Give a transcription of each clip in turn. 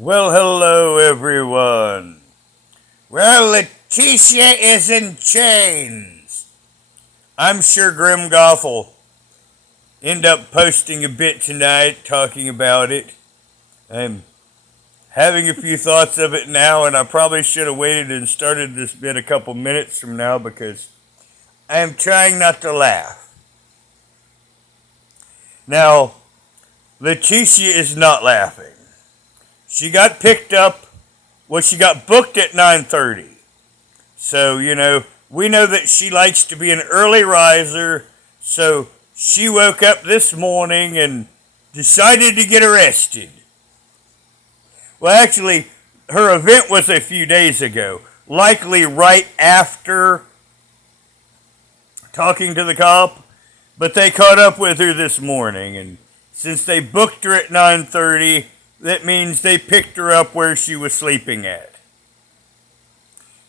Well, hello everyone. Well, Leticia is in chains. I'm sure Grim Goff will end up posting a bit tonight talking about it. I'm having a few thoughts of it now, and I probably should have waited and started this bit a couple minutes from now because I am trying not to laugh. Now, Leticia is not laughing. She got picked up. Well, she got booked at 9:30. So, we know that she likes to be an early riser. So, she woke up this morning and decided to get arrested. Well, actually, her event was a few days ago, likely right after talking to the cop, but they caught up with her this morning, and since they booked her at 9:30, that means they picked her up where she was sleeping at.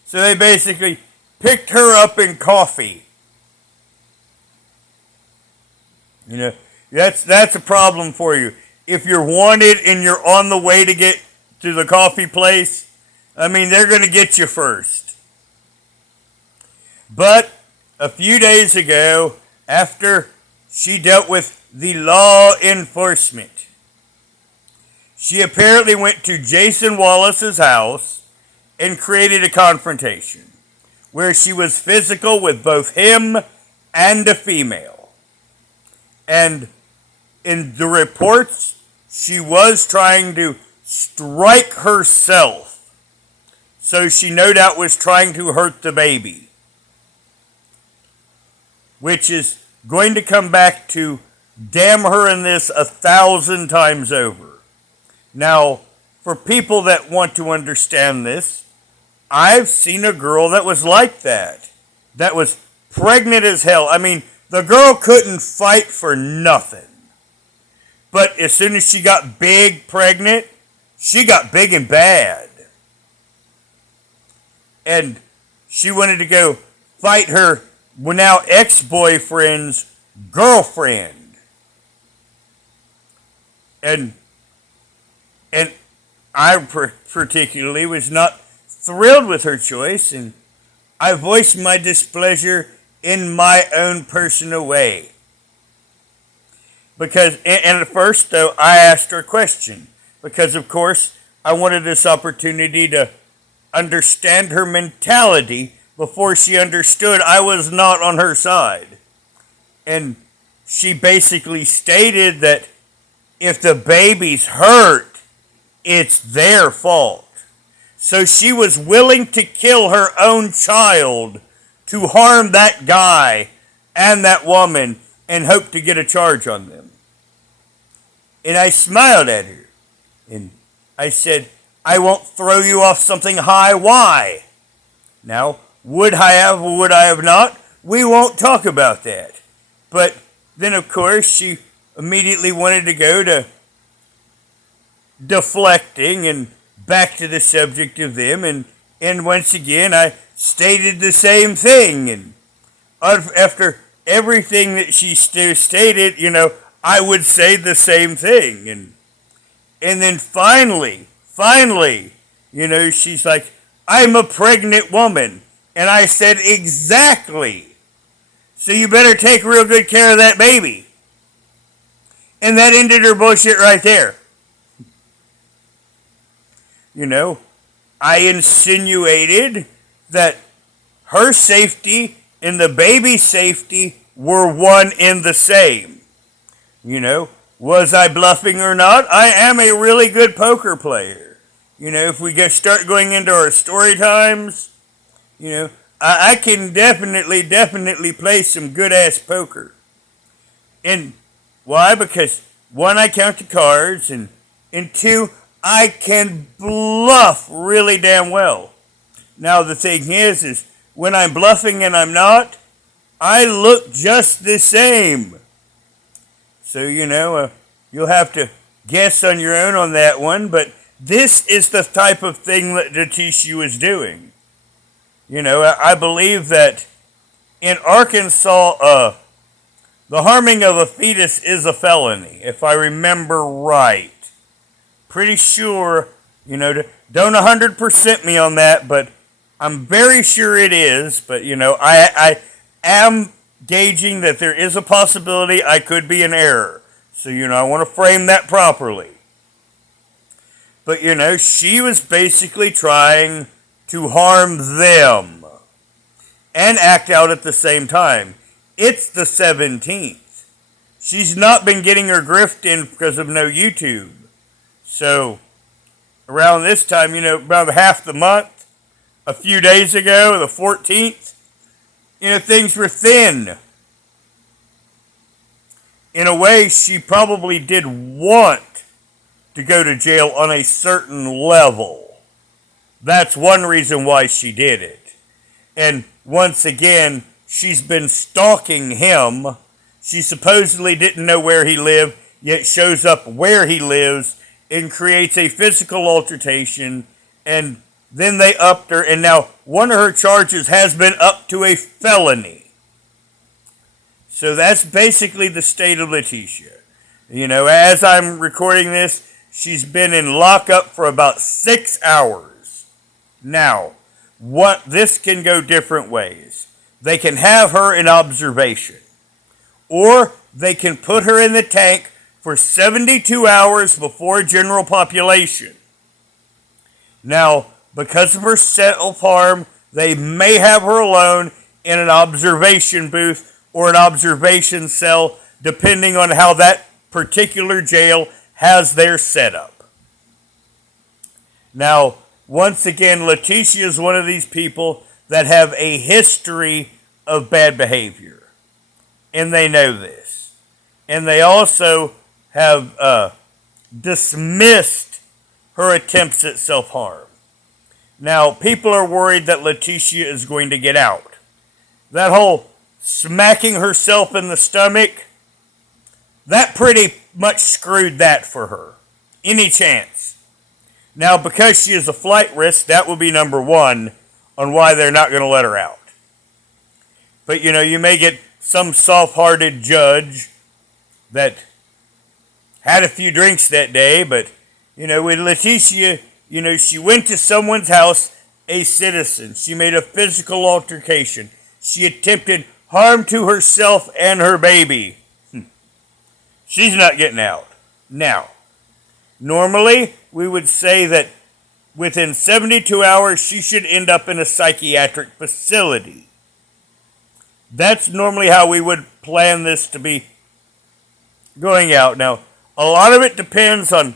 So they basically picked her up in coffee. That's a problem for you. If you're wanted and you're on the way to get to the coffee place, they're going to get you first. But a few days ago, after she dealt with the law enforcement, she apparently went to Jason Wallace's house and created a confrontation where she was physical with both him and a female. And in the reports, she was trying to strike herself. So she no doubt was trying to hurt the baby, which is going to come back to damn her in this 1,000 times over. Now, for people that want to understand this, I've seen a girl that was like that. That was pregnant as hell. The girl couldn't fight for nothing. But as soon as she got big pregnant, she got big and bad. And she wanted to go fight her now ex-boyfriend's girlfriend. And I particularly was not thrilled with her choice, and I voiced my displeasure in my own personal way. And at first, though, I asked her a question, because of course I wanted this opportunity to understand her mentality before she understood I was not on her side. And she basically stated that if the baby's hurt, it's their fault. So she was willing to kill her own child to harm that guy and that woman and hope to get a charge on them. And I smiled at her and I said, I won't throw you off something high. Why? Now, would I have or would I have not? We won't talk about that. But then, of course, she immediately wanted to go to deflecting and back to the subject of them, and once again I stated the same thing, and after everything that she stated, I would say the same thing, and then finally, she's like, I'm a pregnant woman, and I said, exactly, so you better take real good care of that baby, and that ended her bullshit right there. I insinuated that her safety and the baby's safety were one and the same. Was I bluffing or not? I am a really good poker player. If we start going into our story times, I can definitely play some good ass poker. And why? Because one, I count the cards, and two, I can bluff really damn well. Now the thing is when I'm bluffing and I'm not, I look just the same. So, you'll have to guess on your own on that one, but this is the type of thing that Leticia was doing. I believe that in Arkansas, the harming of a fetus is a felony, if I remember right. Pretty sure Don't 100% me on that, but I'm very sure it is. But, I am gauging that there is a possibility I could be in error. So, I want to frame that properly. But, she was basically trying to harm them and act out at the same time. It's the 17th. She's not been getting her grift in because of no YouTube. So, around this time, about half the month, a few days ago, the 14th, things were thin. In a way, she probably did want to go to jail on a certain level. That's one reason why she did it. And once again, she's been stalking him. She supposedly didn't know where he lived, yet shows up where he lives and creates a physical altercation. And then they upped her, and now one of her charges has been upped to a felony. So that's basically the state of Leticia. As I'm recording this, she's been in lockup for about 6 hours. Now, this can go different ways. They can have her in observation, or they can put her in the tank for 72 hours before general population. Now, because of her self-harm, they may have her alone in an observation booth or an observation cell, depending on how that particular jail has their setup. Now, once again, Leticia is one of these people that have a history of bad behavior. And they know this. And they also have dismissed her attempts at self-harm. Now, people are worried that Leticia is going to get out. That whole smacking herself in the stomach, that pretty much screwed that for her. Any chance. Now, because she is a flight risk, that will be number one on why they're not going to let her out. But, you may get some soft-hearted judge that had a few drinks that day, but, with Leticia, she went to someone's house, a citizen. She made a physical altercation. She attempted harm to herself and her baby. She's not getting out. Now, normally, we would say that within 72 hours, she should end up in a psychiatric facility. That's normally how we would plan this to be going out. Now, a lot of it depends on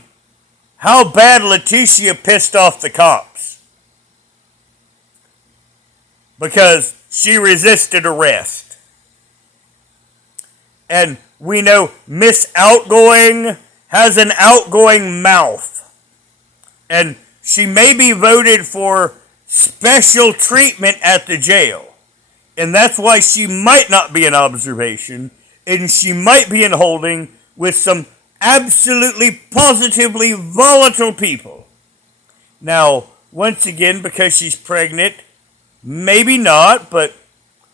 how bad Leticia pissed off the cops. Because she resisted arrest. And we know Miss Outgoing has an outgoing mouth. And she may be voted for special treatment at the jail. And that's why she might not be in observation. And she might be in holding with some absolutely positively volatile people. Now, once again, because she's pregnant, maybe not, but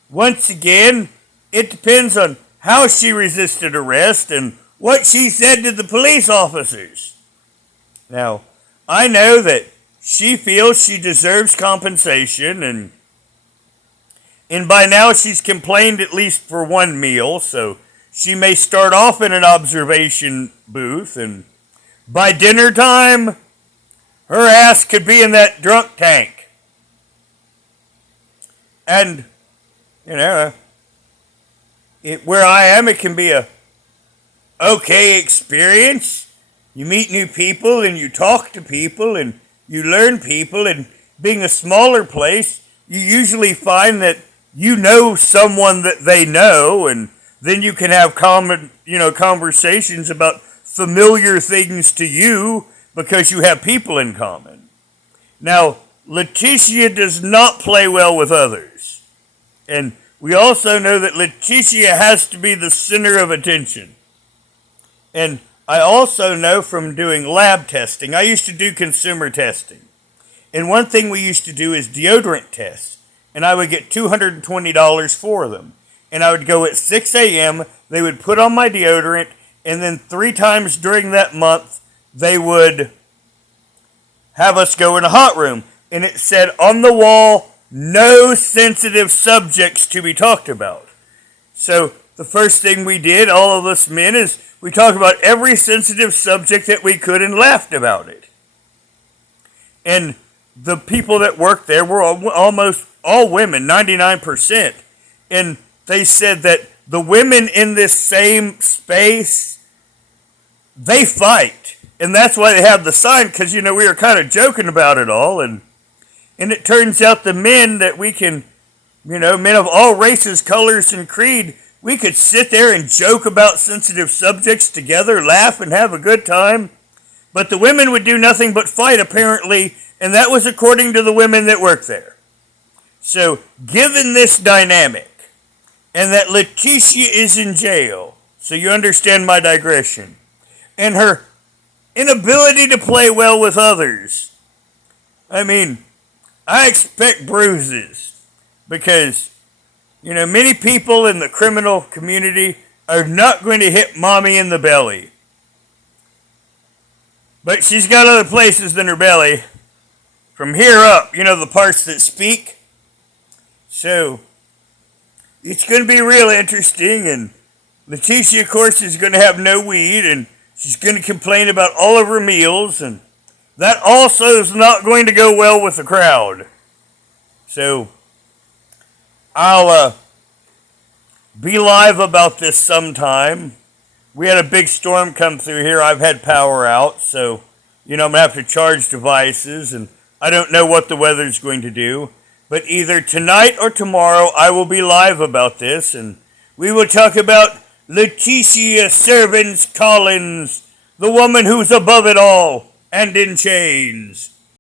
once again, it depends on how she resisted arrest and what she said to the police officers. Now, I know that she feels she deserves compensation, and by now she's complained at least for one meal, so she may start off in an observation booth, and by dinner time, her ass could be in that drunk tank. And, where I am, it can be a okay experience. You meet new people, and you talk to people, and you learn people, and being a smaller place, you usually find that you know someone that they know, and then you can have common, conversations about familiar things to you because you have people in common. Now, Leticia does not play well with others. And we also know that Leticia has to be the center of attention. And I also know from doing lab testing, I used to do consumer testing. And one thing we used to do is deodorant tests. And I would get $220 for them. And I would go at 6 a.m., they would put on my deodorant, and then 3 times during that month, they would have us go in a hot room. And it said on the wall, no sensitive subjects to be talked about. So the first thing we did, all of us men, is we talked about every sensitive subject that we could and laughed about it. And the people that worked there were almost all women, 99%. And they said that the women in this same space, they fight. And that's why they have the sign, because, we were kind of joking about it all. And it turns out the men that we can, men of all races, colors, and creed, we could sit there and joke about sensitive subjects together, laugh, and have a good time. But the women would do nothing but fight, apparently, and that was according to the women that worked there. So, given this dynamic, and that Leticia is in jail, so you understand my digression, and her inability to play well with others, I expect bruises, because, many people in the criminal community are not going to hit mommy in the belly. But she's got other places than her belly. From here up, the parts that speak. So, it's going to be real interesting, and Leticia, of course, is going to have no weed, and she's going to complain about all of her meals, and that also is not going to go well with the crowd. So, I'll be live about this sometime. We had a big storm come through here. I've had power out, so, I'm going to have to charge devices, and I don't know what the weather's going to do. But either tonight or tomorrow, I will be live about this, and we will talk about Leticia Servants Collins, the woman who's above it all and in chains.